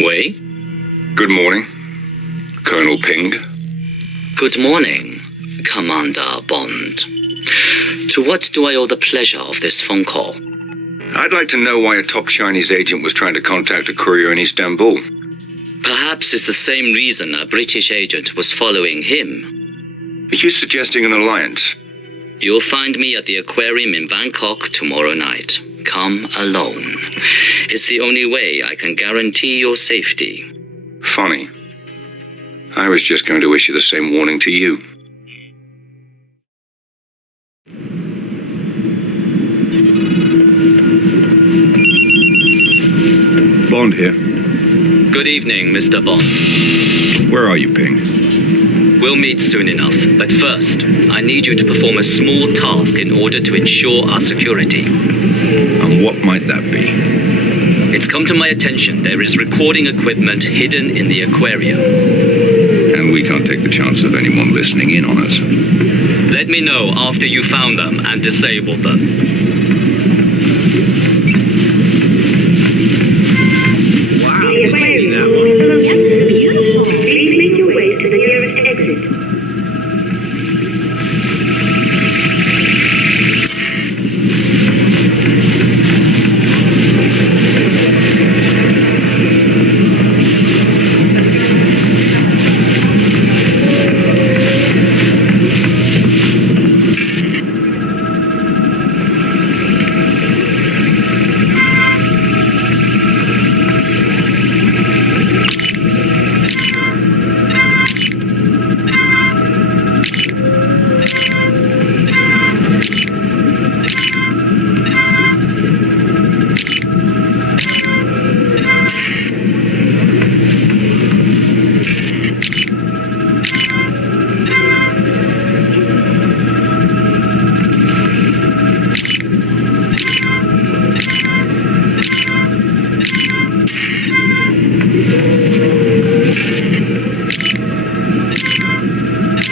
Wei? Good morning, Colonel Ping. Good morning, Commander Bond. To what do I owe the pleasure of this phone call? I'd like to know why a top Chinese agent was trying to contact a courier in Istanbul. Perhaps it's the same reason a British agent was following him. Are you suggesting an alliance? You'll find me at the aquarium in Bangkok tomorrow night. Come alone. It's the only way I can guarantee your safety. Funny. I was just going to issue the same warning to you. Bond here. Good evening, Mr. Bond. Where are you, Ping? We'll meet soon enough, but first, I need you to perform a small task in order to ensure our security. And what might that be? It's come to my attention there is recording equipment hidden in the aquarium. And we can't take the chance of anyone listening in on us. Let me know after you found them and disabled them. Wow, the aquarium now. Yes, it's beautiful. Please make your way to the nearest exit.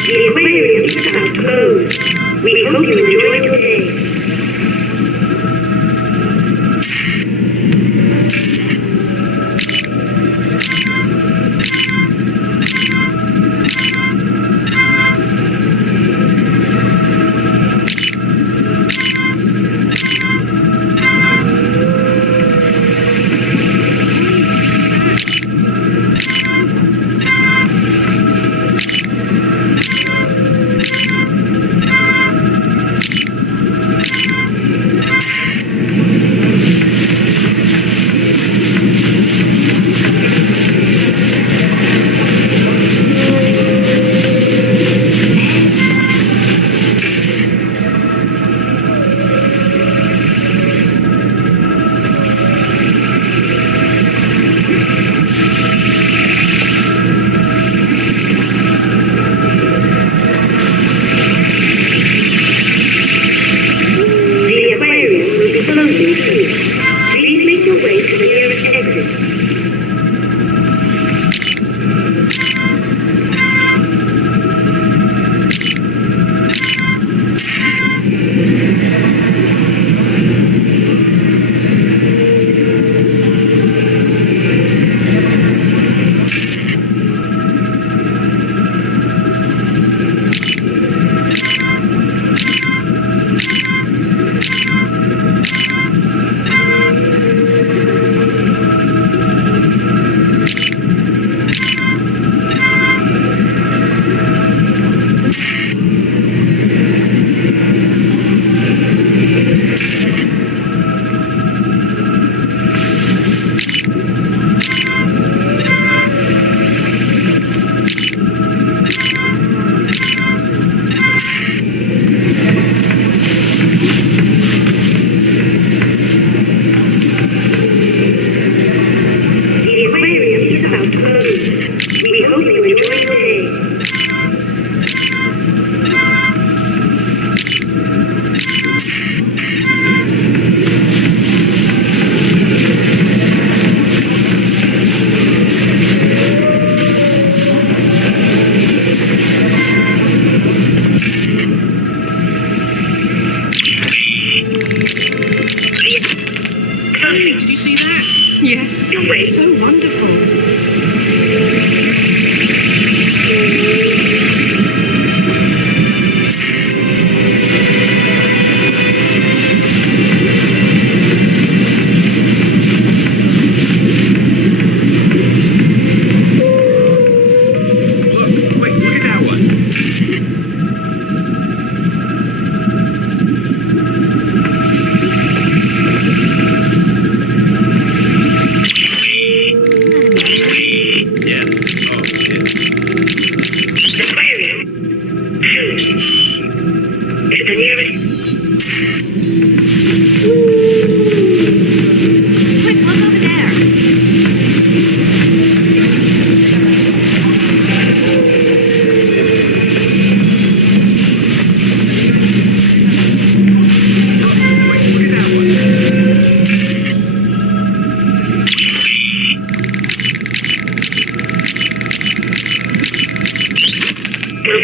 The aquarium is about to close. We hope you enjoy your day.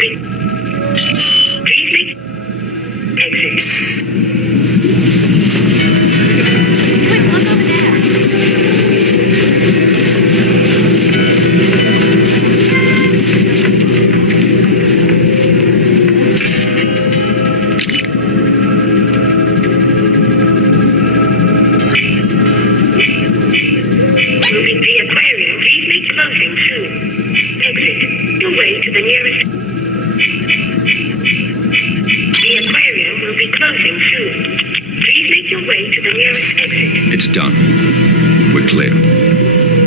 moving. Please make exit. Quick, look over there. Moving the aquarium. Please make closing soon. Exit. Your way to the nearest. The aquarium will be closing soon. Please make your way to the nearest exit. It's done. We're clear.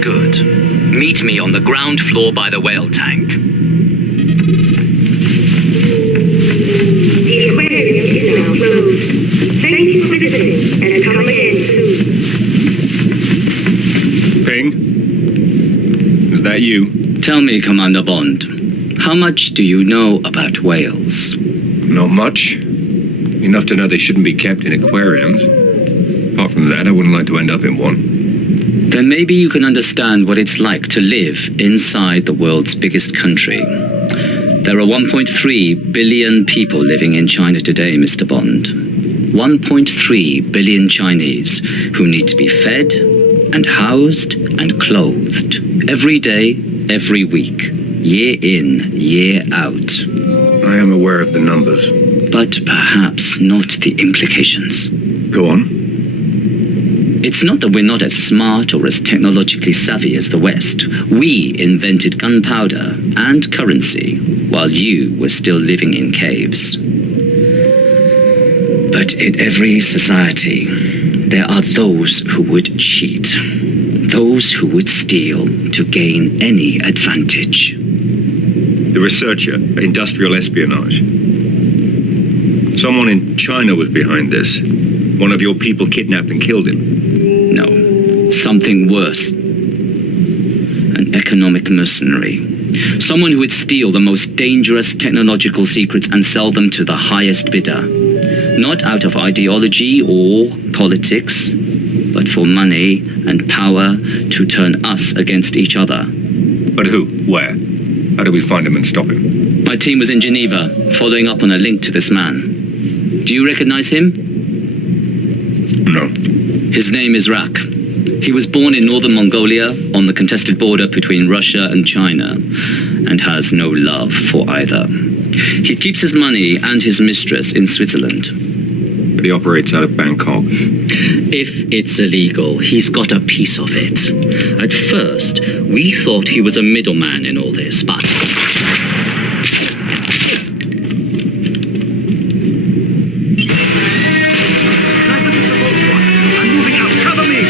Good. Meet me on the ground floor by the whale tank. The aquarium is now closed. Thank you for visiting and come again soon. Ping? Is that you? Tell me, Commander Bond, how much do you know about whales? Not much. Enough to know they shouldn't be kept in aquariums. Apart from that, I wouldn't like to end up in one. Then maybe you can understand what it's like to live inside the world's biggest country. There are 1.3 billion people living in China today, Mr. Bond. 1.3 billion Chinese who need to be fed and housed and clothed every day, every week, year in, year out. I am aware of the numbers. But perhaps not the implications. Go on. It's not that we're not as smart or as technologically savvy as the West. We invented gunpowder and currency while you were still living in caves. But in every society, there are those who would cheat, those who would steal to gain any advantage. The researcher, industrial espionage. Someone in China was behind this. One of your people kidnapped and killed him. No, something worse. An economic mercenary. Someone who would steal the most dangerous technological secrets and sell them to the highest bidder. Not out of ideology or politics, but for money and power to turn us against each other. But who? Where? How do we find him and stop him? My team was in Geneva, following up on a link to this man. Do you recognize him? No. His name is Rak. He was born in northern Mongolia on the contested border between Russia and China, and has no love for either. He keeps his money and his mistress in Switzerland. But he operates out of Bangkok. If it's illegal, he's got a piece of it. At first, we thought he was a middleman in all this, but... I'm moving out. Cover me!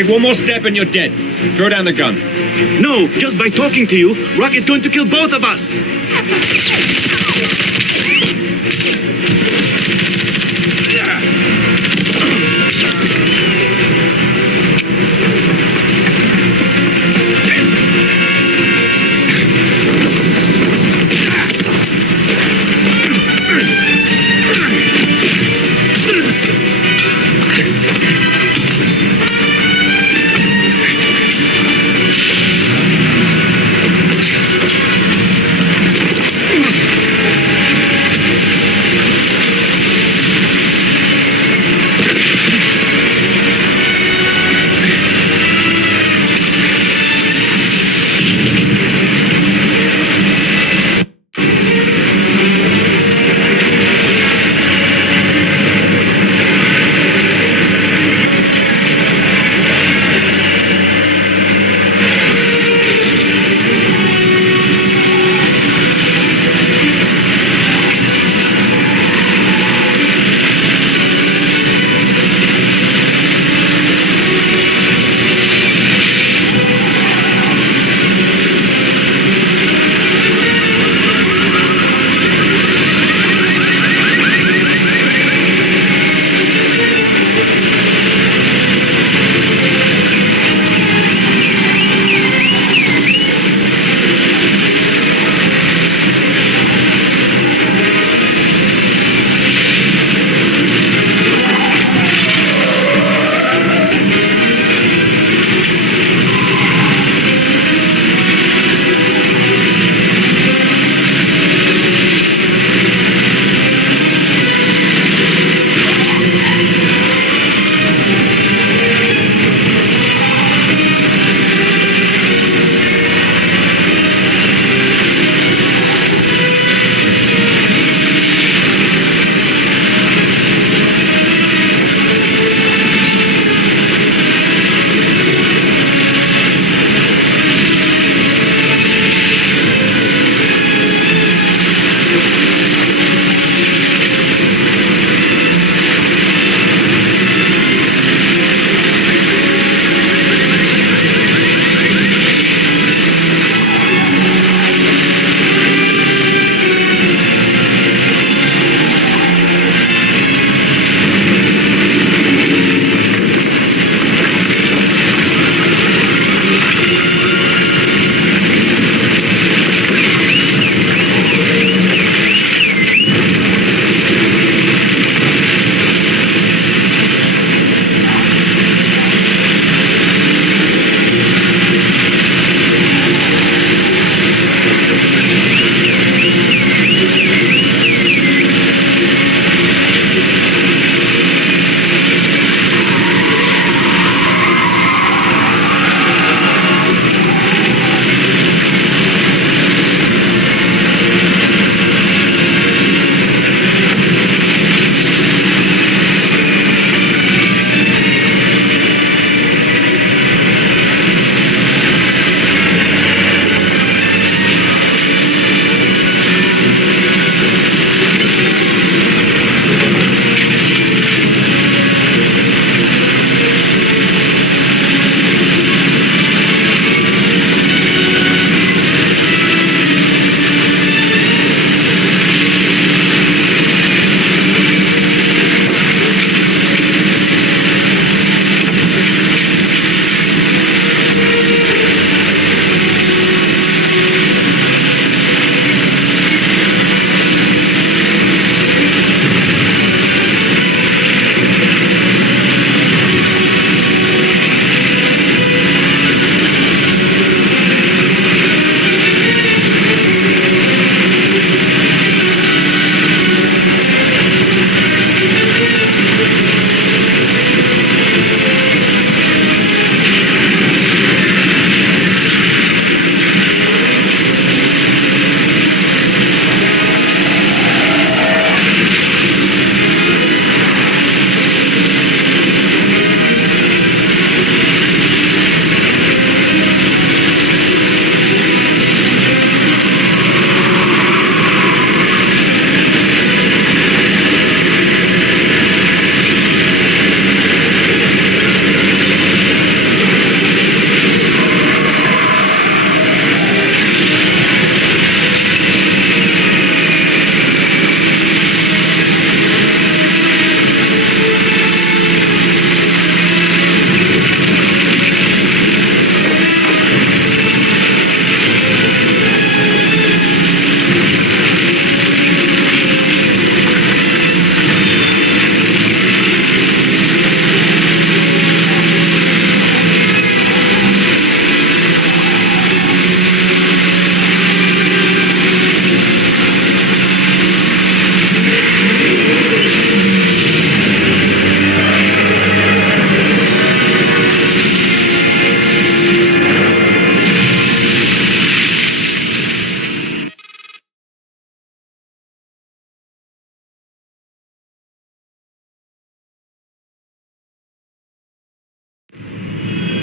Take one more step and you're dead. Throw down the gun. No, just by talking to you, Rock is going to kill both of us.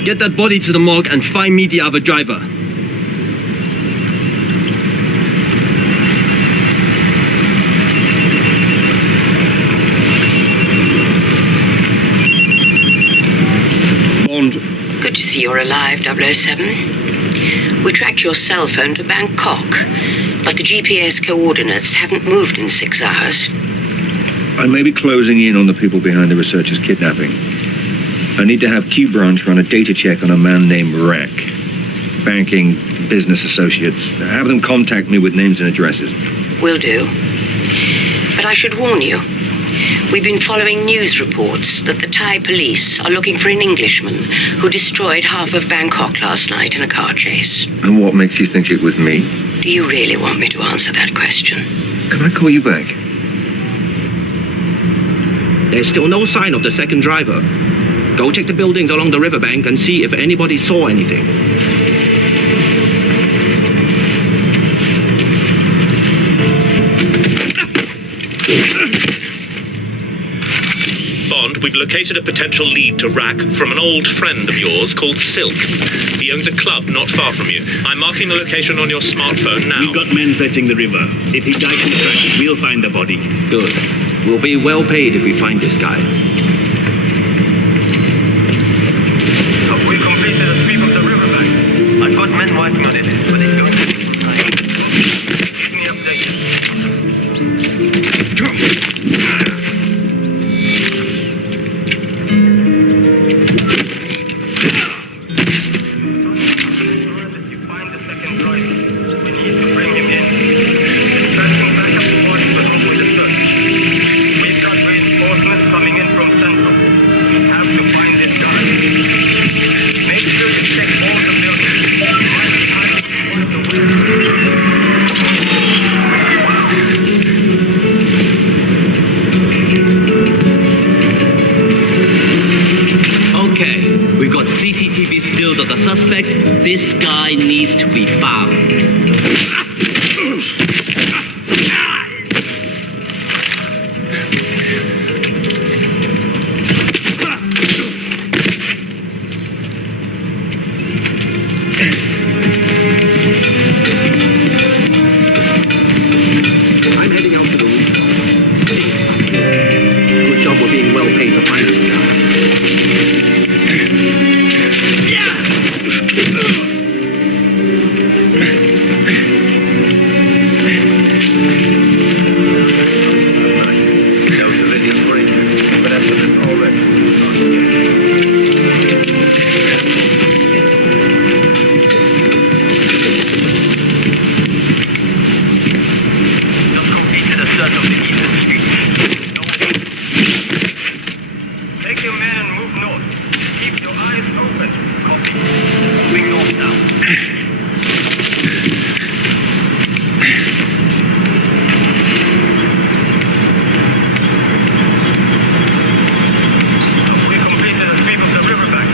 Get that body to the morgue and find me the other driver. Bond. Good to see you're alive, 007. We tracked your cell phone to Bangkok, but the GPS coordinates haven't moved in 6 hours. I may be closing in on the people behind the researcher's kidnapping. I need to have Q Branch run a data check on a man named Rack. Banking, business associates. Have them contact me with names and addresses. Will do. But I should warn you, we've been following news reports that the Thai police are looking for an Englishman who destroyed half of Bangkok last night in a car chase. And what makes you think it was me? Do you really want me to answer that question? Can I call you back? There's still no sign of the second driver. Go check the buildings along the riverbank and see if anybody saw anything. Bond, we've located a potential lead to Rack from an old friend of yours called Silk. He owns a club not far from you. I'm marking the location on your smartphone now. We've got men searching the river. If he dies in the crash, we'll find the body. Good. We'll be well paid if we find this guy. We completed a sweep of the riverbank. I've got men working on it, but it's going to take some time. Keep me updated. If you find the second driver, we need to bring him in. It's tracking back up the body, but not with the search. We've got reinforcements coming in from Central. We have to find this guy. Make sure you check all the buildings. You might have time to see one of the windows. Okay, we've got CCTV stills of the suspect. This guy needs to be found. I'm heading out to the rooftop. Good job we're being well paid to find this guy. Just completed a search of the eastern streets. Take your men and move north. Keep your eyes open. Copy. Moving north now. We completed a sweep of the riverbank.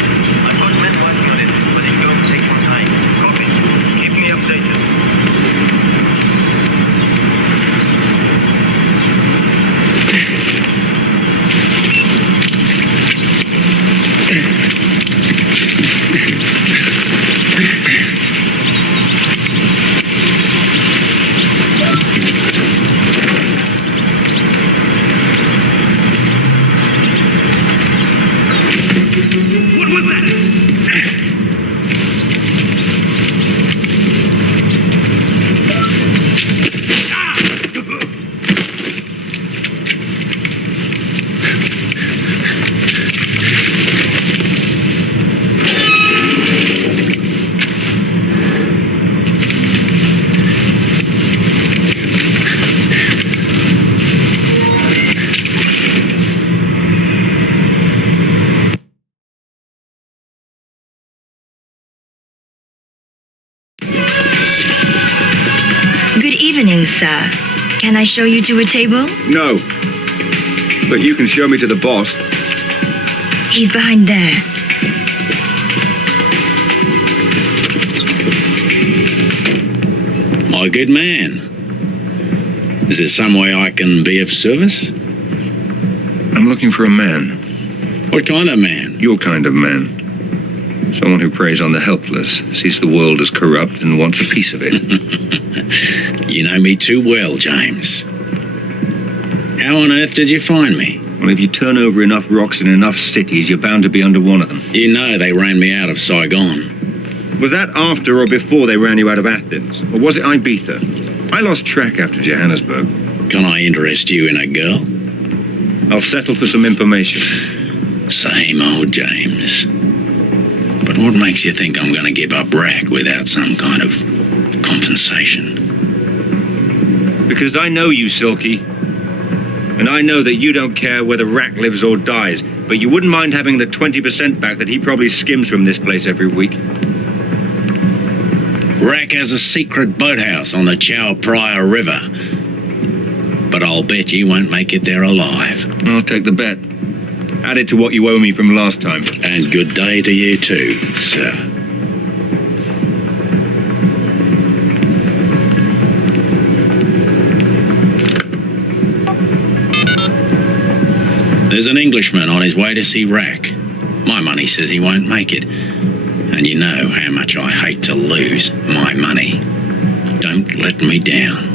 I've got men working on it, but it's going to take some time. Copy. Keep me updated. What was that? Good evening, sir. Can I show you to a table? No. But you can show me to the boss. He's behind there. My good man. Is there some way I can be of service? I'm looking for a man. What kind of man? Your kind of man. Someone who preys on the helpless, sees the world as corrupt and wants a piece of it. You know me too well, James. How on earth did you find me? Well, if you turn over enough rocks in enough cities, you're bound to be under one of them. You know they ran me out of Saigon. Was that after or before they ran you out of Athens? Or was it Ibiza? I lost track after Johannesburg. Can I interest you in a girl? I'll settle for some information. Same old James. But what makes you think I'm going to give up Rack without some kind of compensation? Because I know you, Silky. And I know that you don't care whether Rack lives or dies, but you wouldn't mind having the 20% back that he probably skims from this place every week. Rack has a secret boathouse on the Chao Phraya River. But I'll bet you won't make it there alive. I'll take the bet. Add it to what you owe me from last time. And good day to you too, sir. There's an Englishman on his way to see Rack. My money says he won't make it. And you know how much I hate to lose my money. Don't let me down.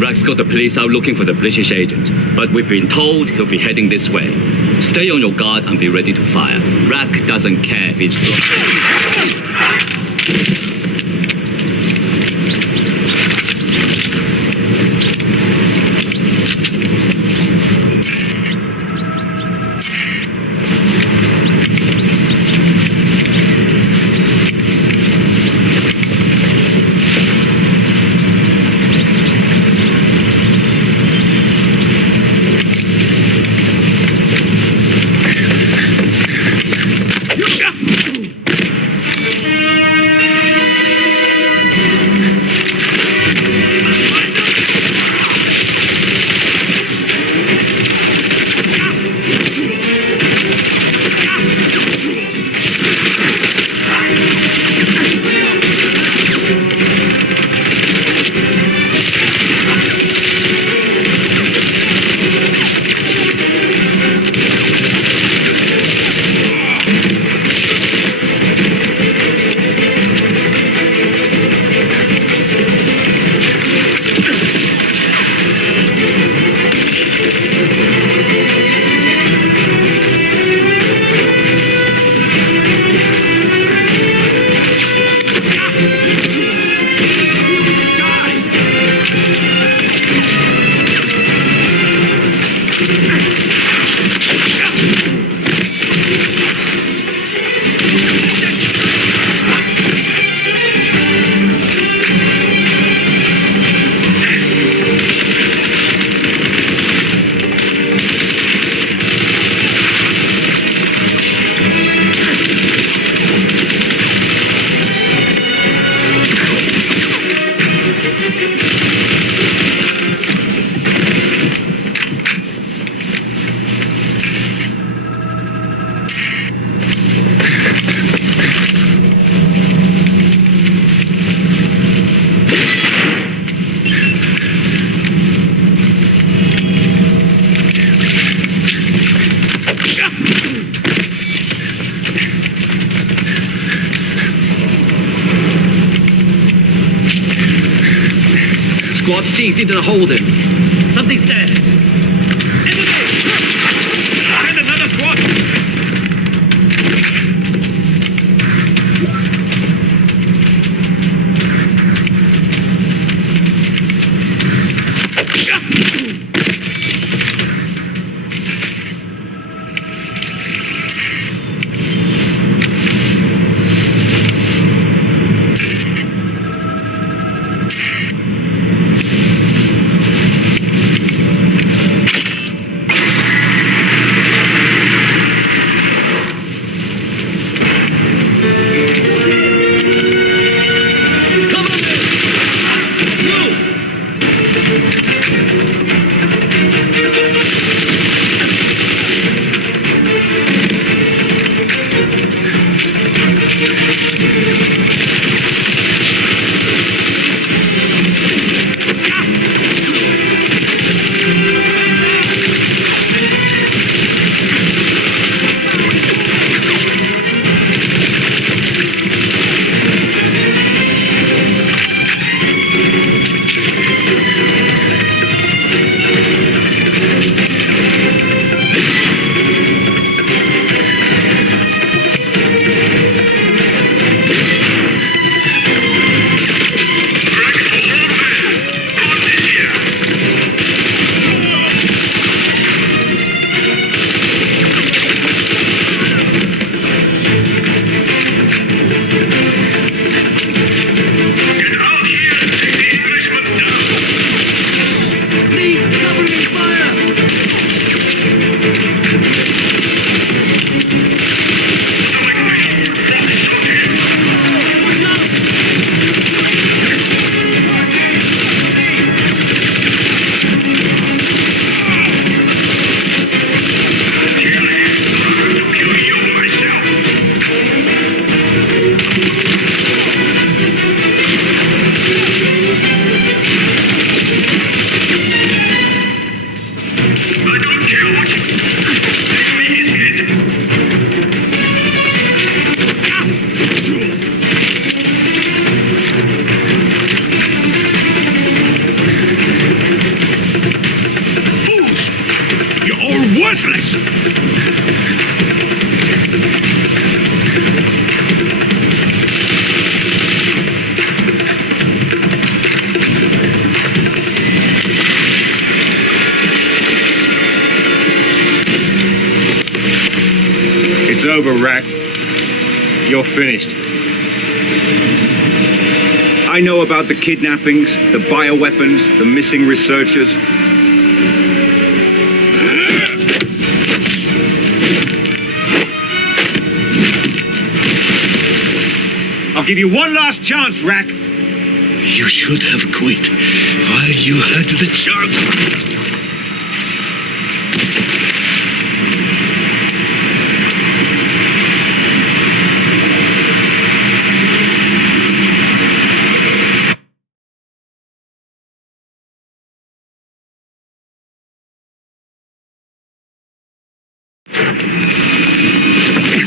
Rack's got the police out looking for the British agent, but we've been told he'll be heading this way. Stay on your guard and be ready to fire. Rack doesn't care if he's... Squad C didn't hold him. Something's there. Enemy! Send another squad! It's over, Rack. You're finished. I know about the kidnappings, the bioweapons, the missing researchers. I'll give you one last chance, Rack. You should have quit while you had the chance.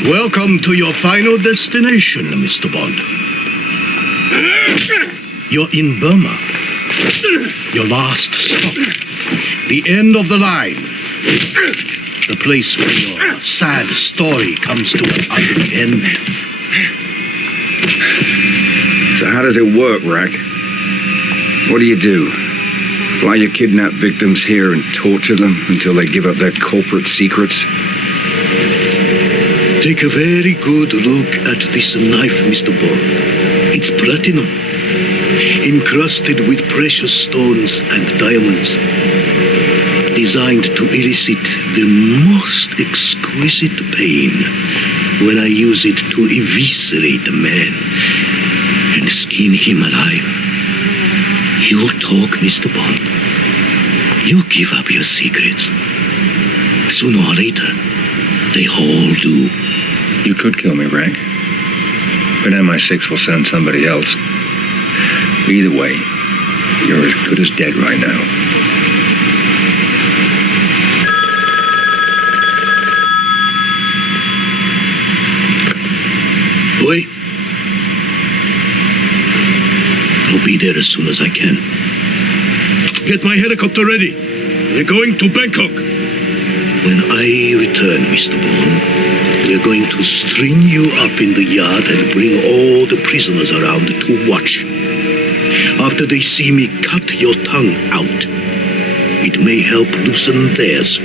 Welcome to your final destination, Mr. Bond. You're in Burma. Your last stop. The end of the line. The place where your sad story comes to an ugly end. So how does it work, Rack? What do you do? Fly your kidnapped victims here and torture them until they give up their corporate secrets? Take a very good look at this knife, Mr. Bond. It's platinum, encrusted with precious stones and diamonds, designed to elicit the most exquisite pain when I use it to eviscerate a man and skin him alive. You talk, Mr. Bond. You give up your secrets. Sooner or later, they all do. You could kill me, Rack. But MI6 will send somebody else. Either way, you're as good as dead right now. Wait. I'll be there as soon as I can. Get my helicopter ready. We're going to Bangkok. When I return, Mr. Bond, we're going to string you up in the yard and bring all the prisoners around to watch. After they see me cut your tongue out, it may help loosen theirs.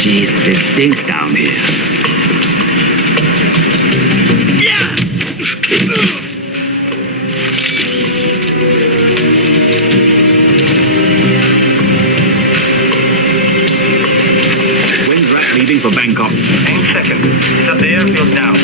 Jesus, it stinks down here. When's Rat leaving for Bangkok? Any second. He's at the airfield now.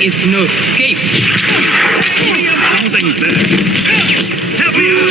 is no escape. Something's there. Help me out!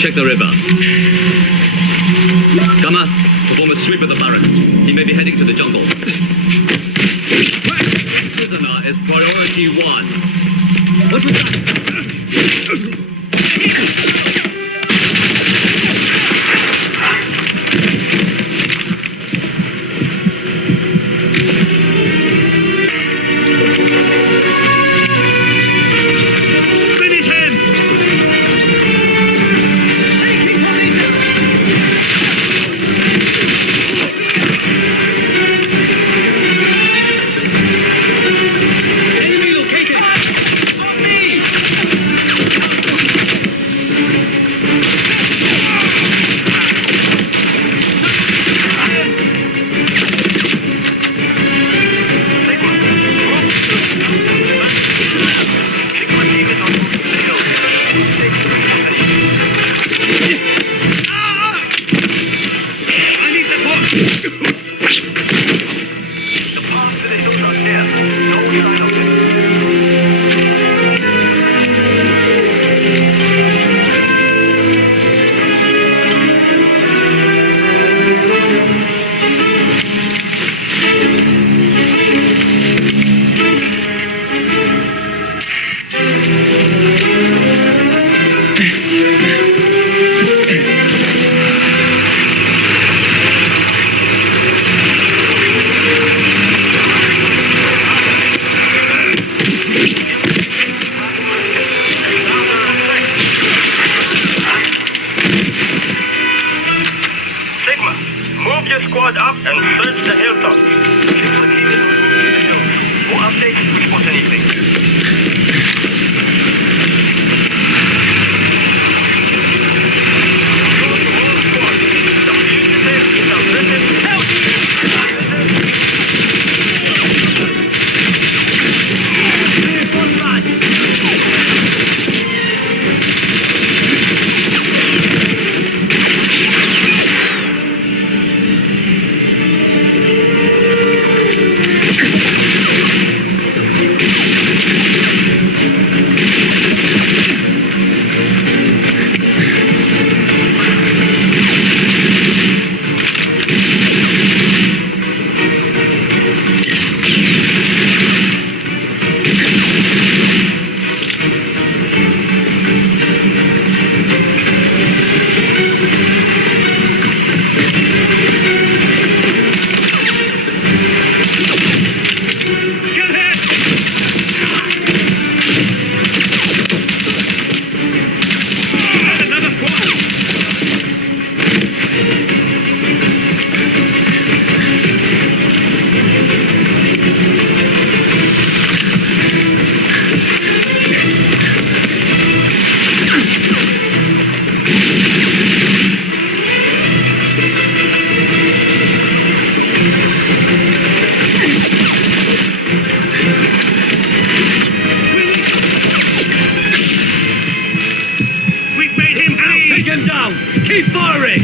Check the river. Gamma, perform a sweep of the barracks. He may be heading to the jungle. Prisoner is priority 1. What was that? him down! Keep firing!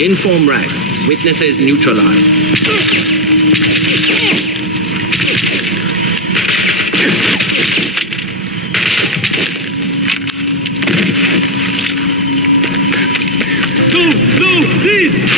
Inform RAC. Witnesses neutralized. No, please!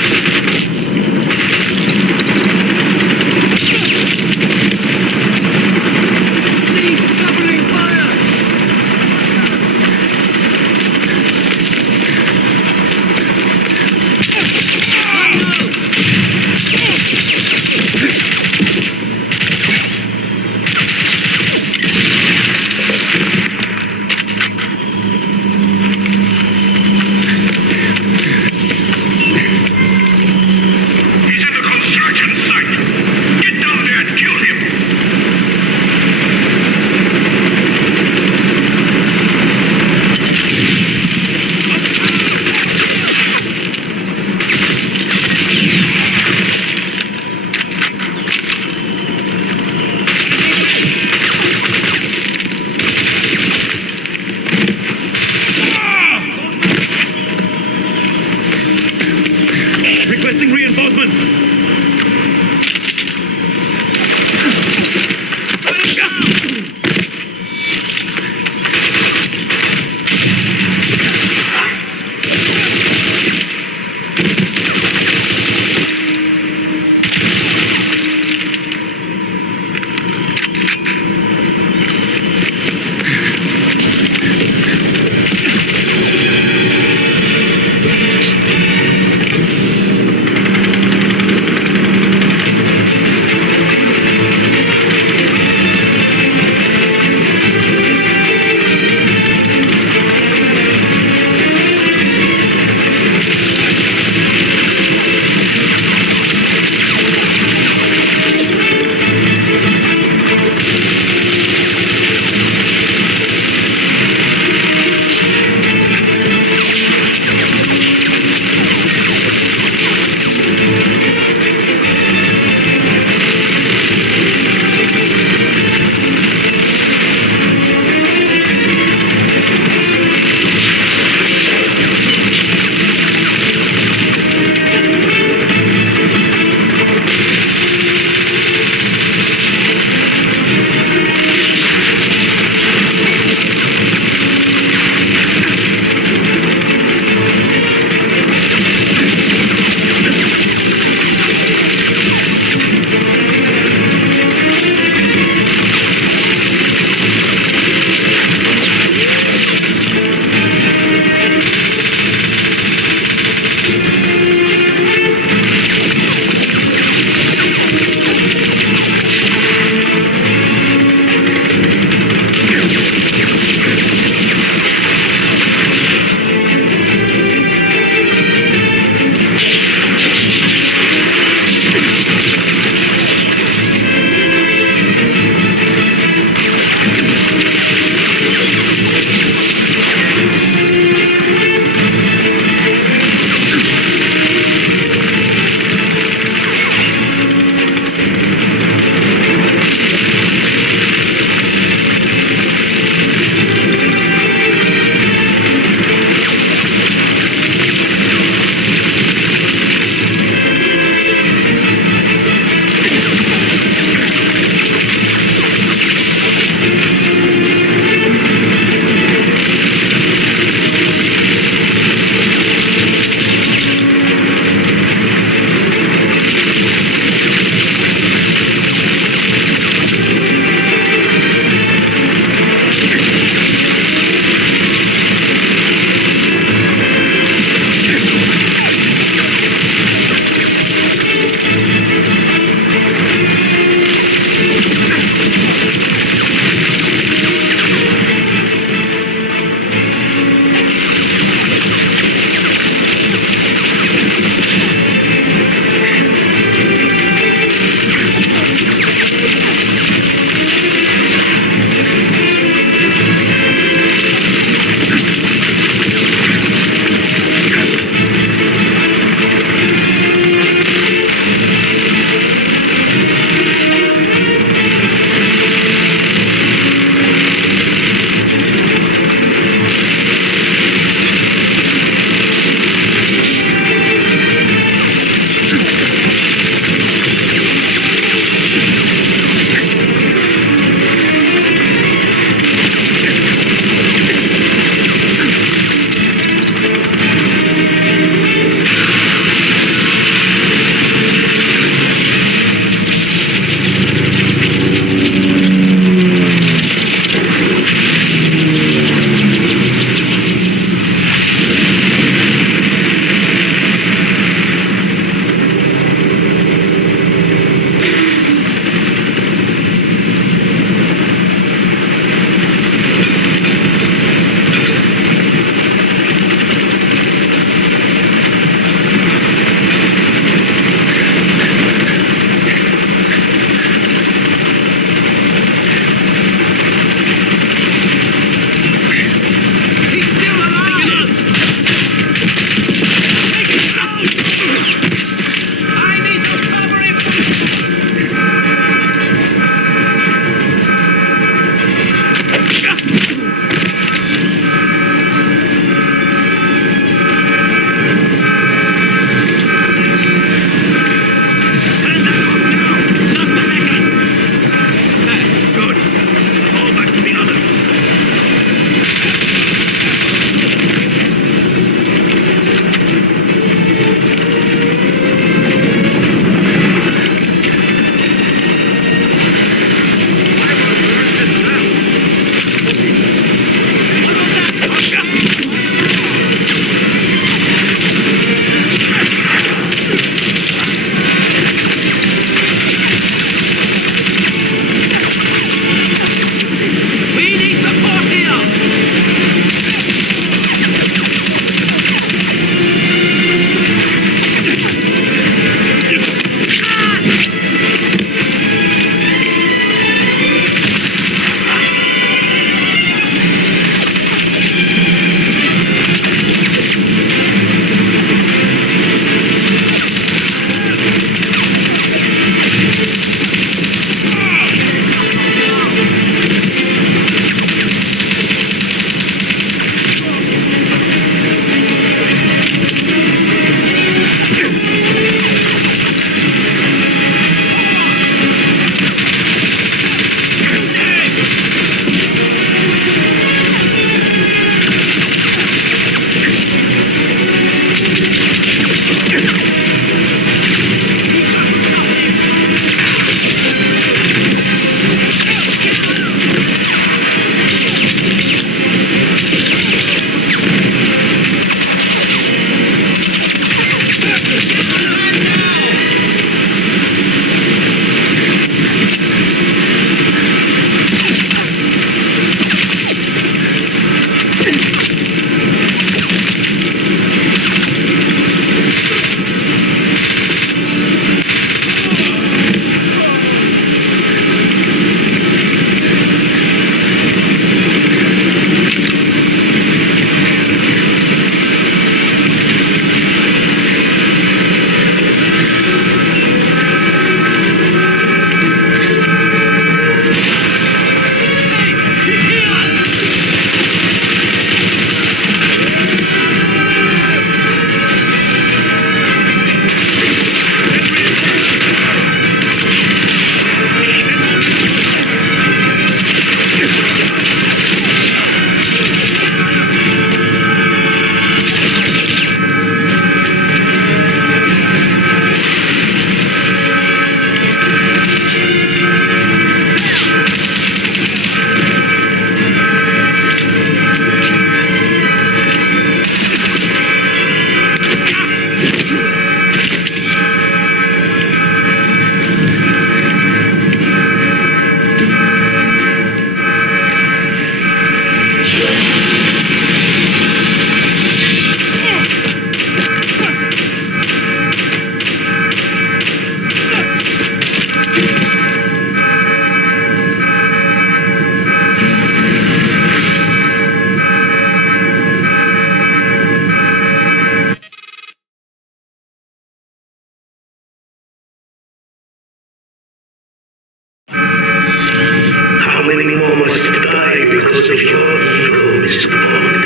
Mr. Bond.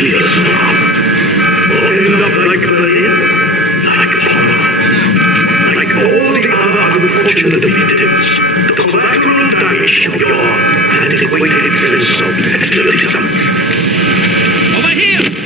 Yes, or end up like Berlin, like Palmer, like all the other unfortunate victims, the collateral damage of your antiquated sense of capitalism. Over here!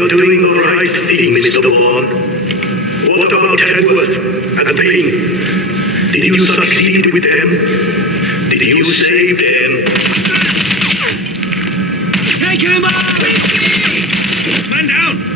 you're doing the right thing, Mr. Vaughn. What about Hedworth and Payne? Did you succeed with them? Did you save them? Take him out! Man down!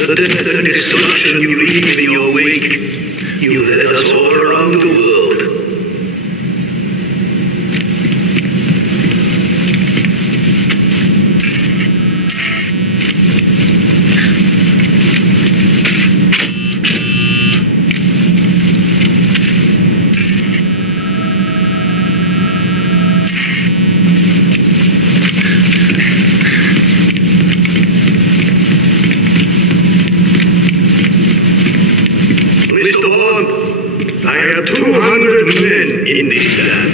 The death and destruction you leave in your wake, you led us all around the world. Mr. Vaughn, I have 200 men in this camp.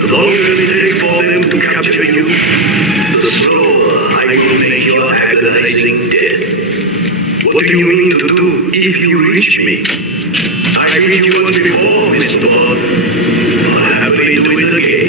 The longer it takes for them to capture you, the slower I will make your agonizing death. What do you mean to do if you reach me? I beat you once before, Mr. Vaughn. I'm happy to do it again.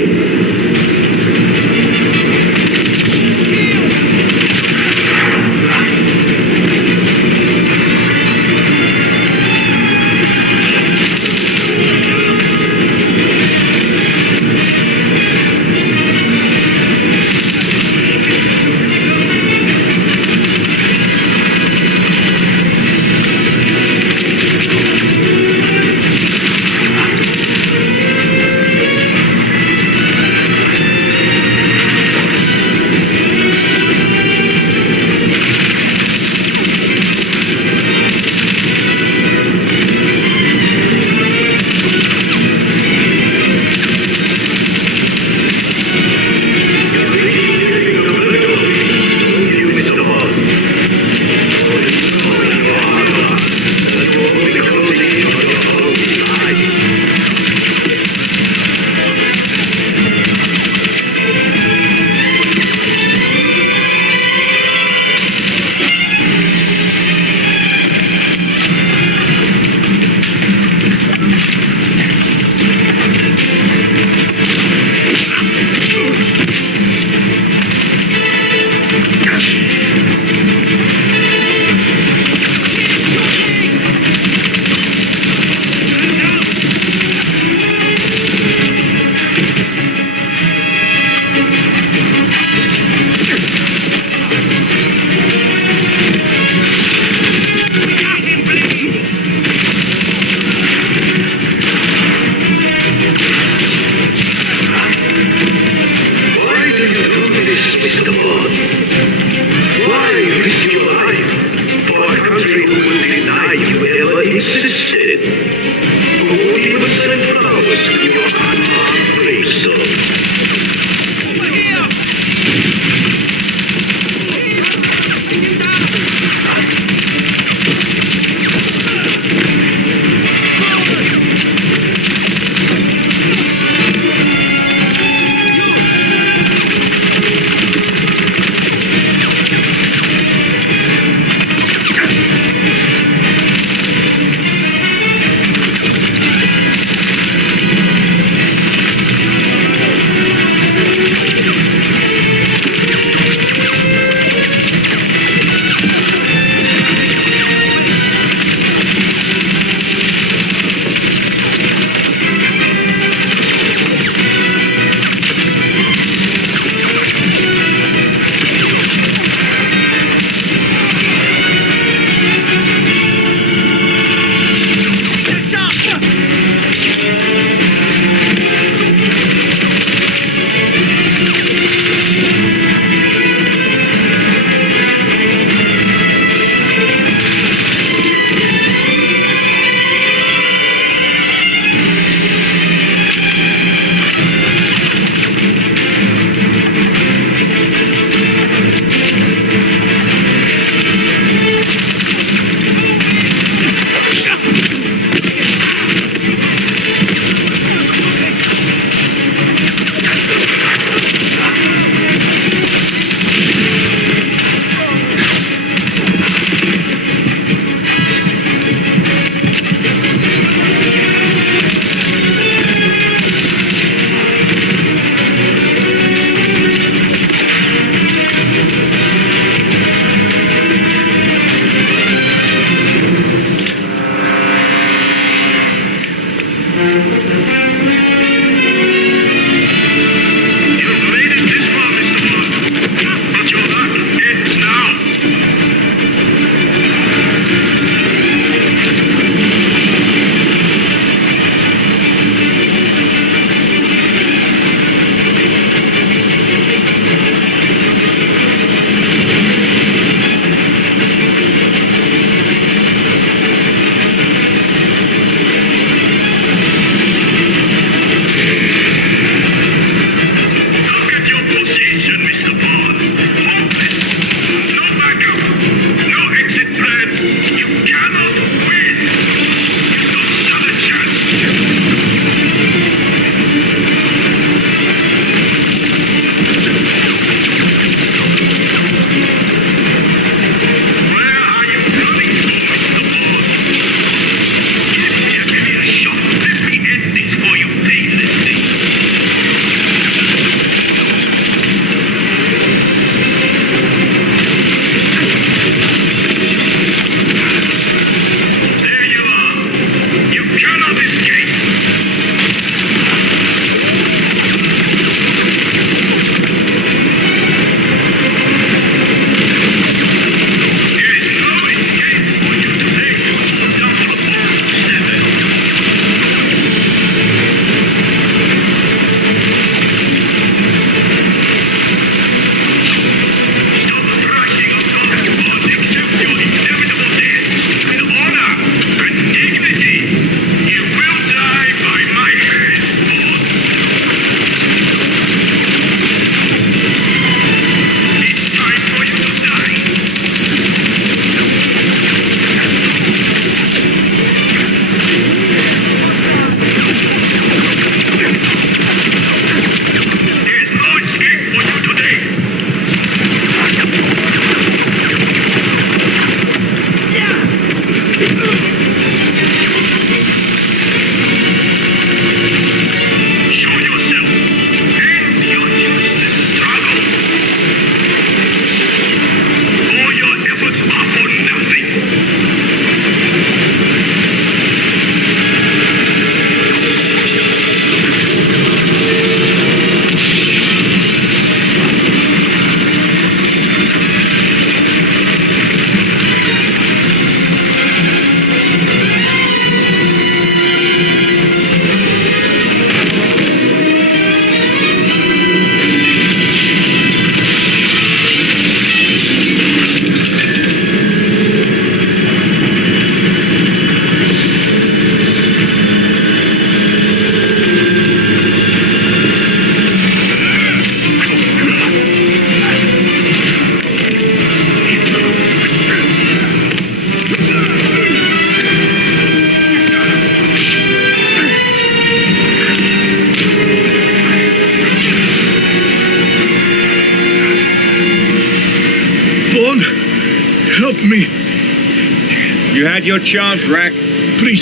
You had your chance, Rack. Please,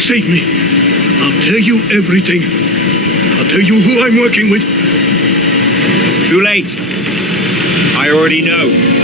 save me. I'll tell you everything. I'll tell you who I'm working with. Too late. I already know.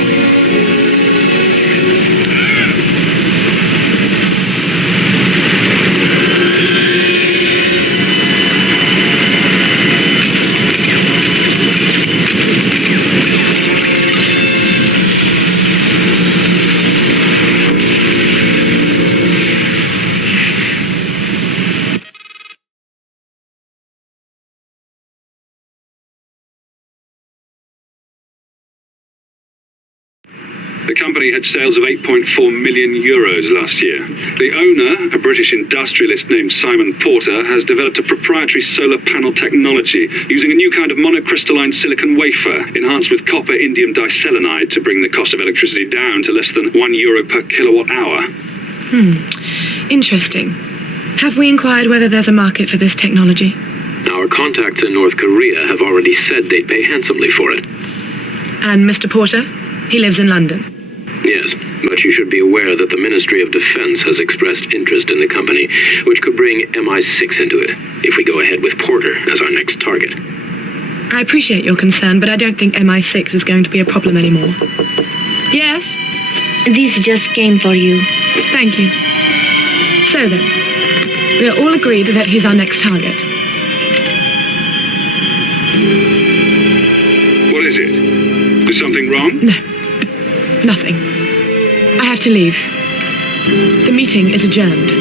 The company had sales of 8.4 million euros last year. The owner, a British industrialist named Simon Porter, has developed a proprietary solar panel technology using a new kind of monocrystalline silicon wafer enhanced with copper indium diselenide to bring the cost of electricity down to less than €1 per kilowatt hour. Interesting. Have we inquired whether there's a market for this technology? Our contacts in North Korea have already said they'd pay handsomely for it. And Mr. Porter? He lives in London. Yes, but you should be aware that the Ministry of Defense has expressed interest in the company, which could bring MI6 into it, if we go ahead with Porter as our next target. I appreciate your concern, but I don't think MI6 is going to be a problem anymore. Yes? This just came for you. Thank you. So then, we are all agreed that he's our next target. What is it? Is something wrong? No. Nothing. I have to leave. The meeting is adjourned.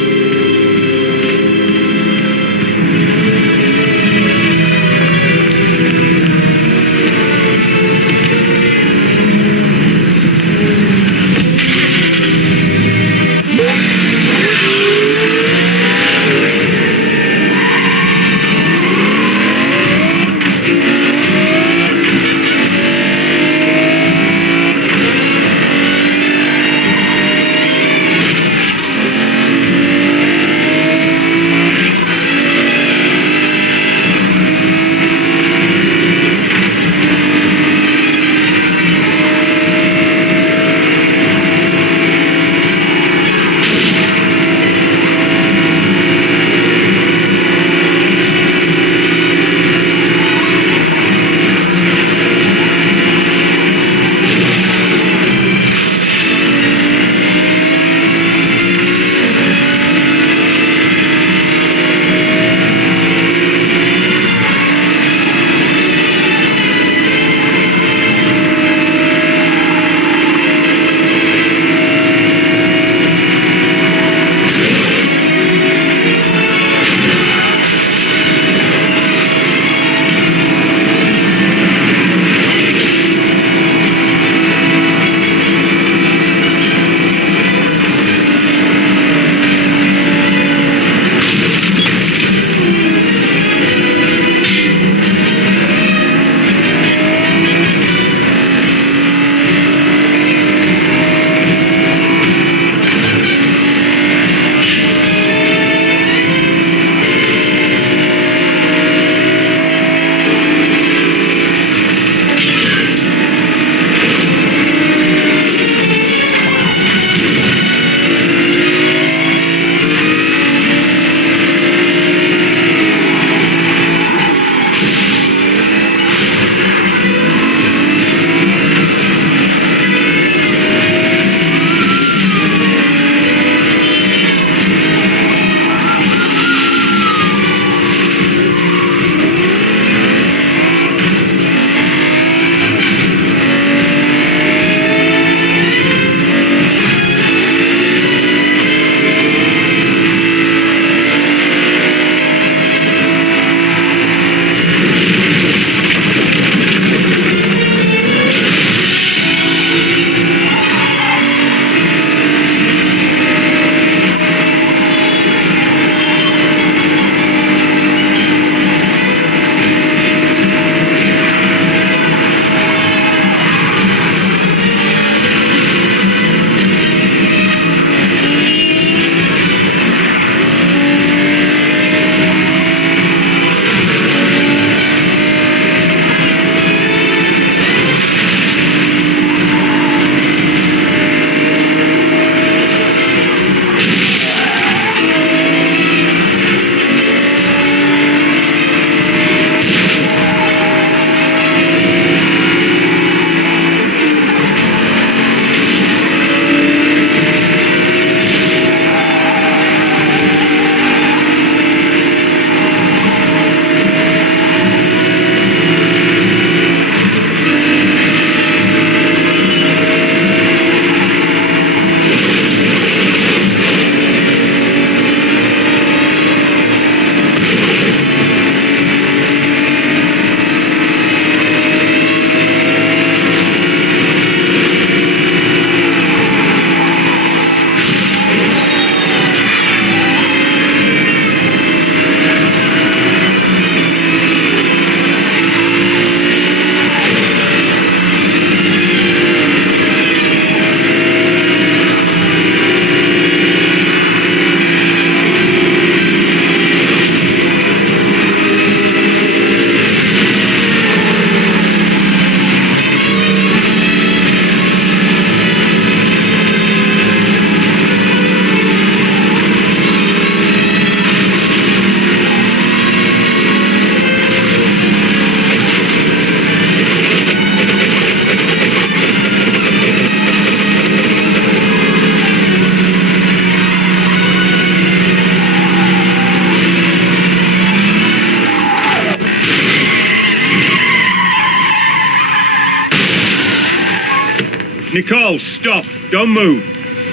Nicole, stop. Don't move.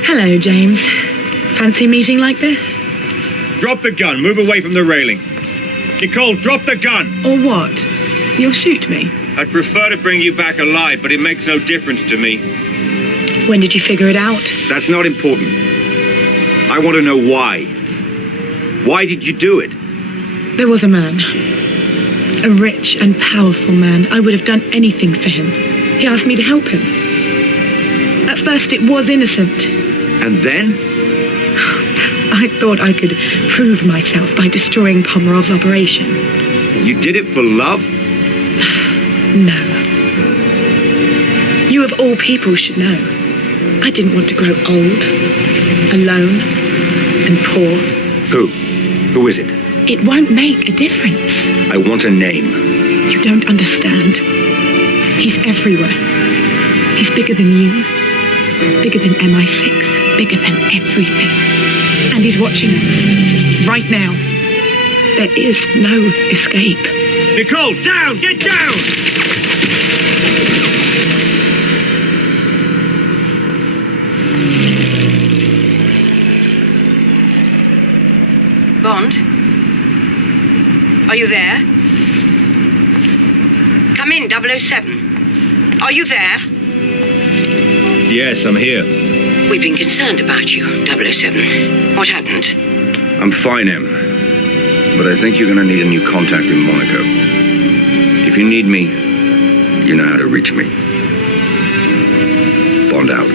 Hello, James. Fancy meeting like this? Drop the gun. Move away from the railing. Nicole, drop the gun. Or what? You'll shoot me? I'd prefer to bring you back alive, but it makes no difference to me. When did you figure it out? That's not important. I want to know why. Why did you do it? There was a man. A rich and powerful man. I would have done anything for him. He asked me to help him. At first it was innocent. And then? I thought I could prove myself by destroying Pomerov's operation. You did it for love? No. You of all people should know. I didn't want to grow old, alone, and poor. Who? Who is it? It won't make a difference. I want a name. You don't understand. He's everywhere. He's bigger than you, bigger than MI6, bigger than everything. And he's watching us, right now. There is no escape. Nicole, down! Get down! Bond? Are you there? Come in, 007. Are you there? Yes, I'm here. We've been concerned about you, 007. What happened? I'm fine, Em. But I think you're gonna need a new contact in Monaco. If you need me, you know how to reach me. Bond out.